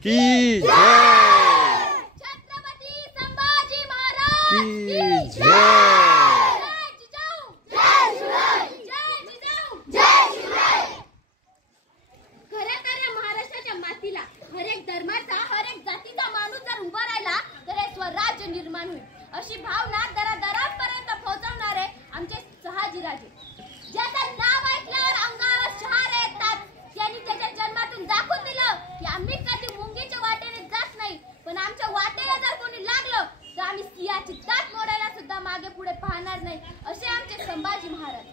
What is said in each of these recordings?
की जय, छत्रपति संभाजी महाराज की जय। खऱ्या खऱ्या महाराष्ट्राच्या मातीला हर एक धर्माचा हर एक जातीचा माणूस जर उभा राहिला तर हे स्वराज्य निर्माण होईल, अशी भावना दरादरापर्यंत पोहोचवणारे आमचे शहाजीराजे, ज्याचं नाव ऐकल्यावर अंगावर शहारे येतात. त्यांनी त्याच्या जन्मातून दाखवून दिलं की आम्ही कधी मुंगीच्या वाटेने जात नाही, पण आमच्या वाटेला जर कोणी लागलं तर आम्ही सिंहाची दात मोडायला सुद्धा मागे पुढे पाहणार नाही, असे आमचे संभाजी महाराज,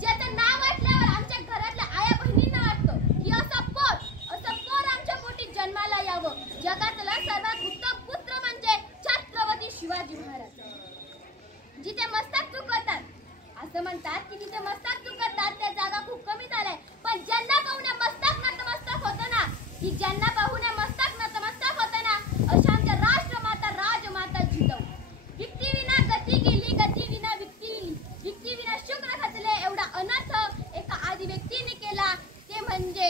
ज्याचं नाव ऐकल्यावर आमच्या घरातल्या आया बहिणींना वाटतं की असं पोर आमच्या पोटी जन्माला यावं. जगातला सर्वात उत्तम पुत्र म्हणजे छत्रपती शिवाजी महाराज. जिथे मस्तक चुकवतात, असं म्हणतात की जिथे मस्तक चुकवतात त्या जागा खूप कमी झालाय, पण ज्यांना पाहून मस्तक नतमस्तक होतं ना, की ज्यांना पाहून मस्तक नतमस्तक होतं ना, अशा आमच्या राष्ट्रमाता राजमाता जिजाऊ. व्यक्ती विना गती गेली, गती विना व्यक्ती गेली, व्यक्ती विना शुक्र खचले, एवढा अनर्थ एका आदि व्यक्तीने केला, ते म्हणजे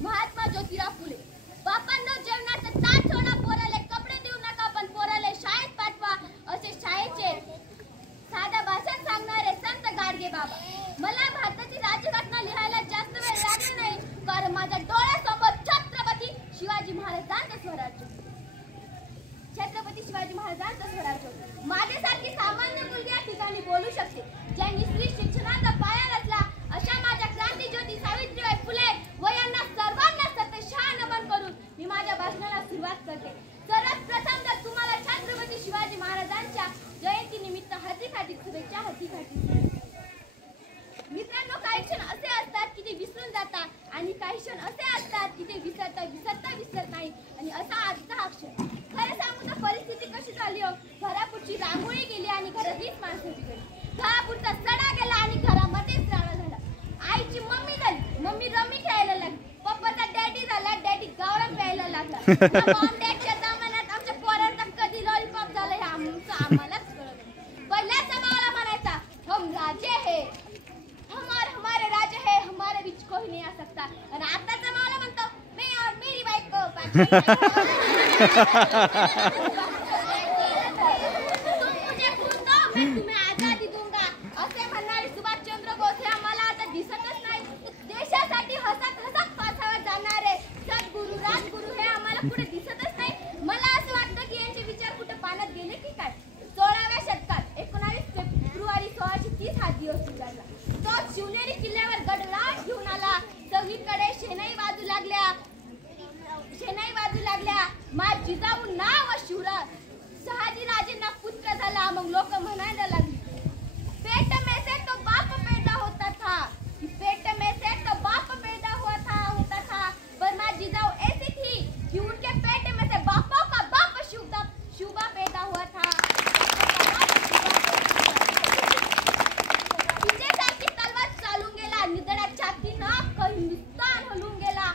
महात्मा ज्योतिराव फुले. बापांनो, जेवणाचं ताट सोडा, पोराले कपडे देऊ नका, पण पोराले शाळेत पाठवा, असे शाळेचे साध्या भाषेत सांगणारे संत गाडगे बाबा. मला भारताची राज्यघटना लिहायला जास्त वेळ लागला नाही, कारण माझ्या डोळ्यासमोर छत्रपती शिवाजी महाराजांचे स्वराज्य, छत्रपती शिवाजी महाराजांचा स्वराज्य. माझ्यासारखी सामान्य मुलगी या ठिकाणी बोलू शकते, ज्यांनी स्त्री शिक्षणाचा पाया रचला, अशा माझ्या क्रांतिज्योती सावित्रीबाई फुले व यांना सर्वांना सतशः नमन करून मी माझ्या भाषणाला सुरुवात करते. सर्वात प्रथम तर तुम्हाला छत्रपती शिवाजी महाराजांच्या जयंती निमित्त हार्दिक शुभेच्छा, हार्दिक शुभेच्छा. मित्रांनो, काही क्षण असे असतात की ते विसरून जातात आणि काही क्षण असे असतात की ते विसरत नाही, आणि असा आजचा हा क्षण. खरं सांगू तर परिस्थिती कशी झाली हो, घरापुढची रांगोळी गेली आणि घरातलीच माणसं बिघडली, घरापुढचा सडा गेला आणि घरामध्येच राडा झाला, आईची मम्मी झाली, मम्मी रमी खेळायला लागली, पप्पाचा डॅडी झाला, डॅडी गावरान प्यायला लागला. मॉम डॅडच्या जमान्यात आमच्या पोरांचा कधी लॉलीपॉप झाला हे आम्हालाच कळत नाही. पहिल्याच जमावाला म्हणायचा हम राजे है, हमारे राजे है, हमारे बीच कोई नहीं आ सकता, आणि आता जमावाला म्हणतो मैं और मेरी वाइफ को तुम मुझे खून दो, मैं तुम्हें आजादी दूंगा, असे म्हणणारे सुभाषचंद्र बोस हे आम्हाला आता दिसतच नाही. देशासाठी हसत हसत फासावर जाणारे सद्गुरू राजगुरू हे आम्हाला पुढे दिसतच नाही. मला असं वाटतं की यांचे विचार कुठे पाण्यात गेले की काय. 16व्या शतकात 19 फेब्रुवारी 1630 हा दिवस उजाडला. तो शिवनेरी किल्ल्यावर गडराज घेऊन आला, सगळीकडे शेणाई वाजू लागल्या, मा जिजाऊ नाव शिवराज, शहाजी राजेंना पुत्र झाला. मग लोक म्हणायला लागली, पेट में से तो बाप पैदा होता था, पेट में से तो बाप पैदा होता था, पर माँ जिजाऊ ऐसी थी कि उनके पेट में से बापों का बाप शुभा पैदा हुआ था. विजयासारखी तलवार चालून गेला, निधड्या छातीनं अख्खं हिंदुस्थान हलून गेला,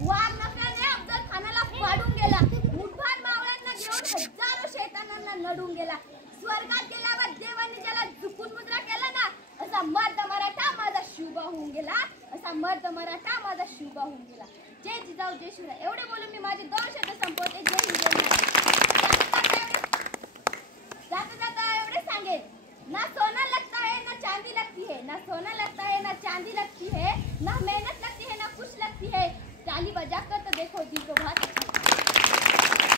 वाघ नफ्याने अफजल खानाला फाडून गेला, मुठभर मावळ्यांना घेऊन हजारो शैतानांना नडून गेला. स्वर्गात गेल्यावर देवाने ज्याला झुकून मुद्रा केला ना, असा मर्द मराठा माझा शिवबा होऊन गेला, असा मर्द मराठा माझा शिवबा होऊन गेला. जय जिजाऊ जय शिवराय. एवढे बोलून मी माझे 2 शब्द संपवते. जय हिंद. जाता एवढे सांगेन, ना सोना लगता है ना चांदी लगती है, ना सोना लगता है ना चांदी लगती है, ना मेहनत लगती है ना कुछ लगती है, ताली बजा कर तो देखो दिल को बहुत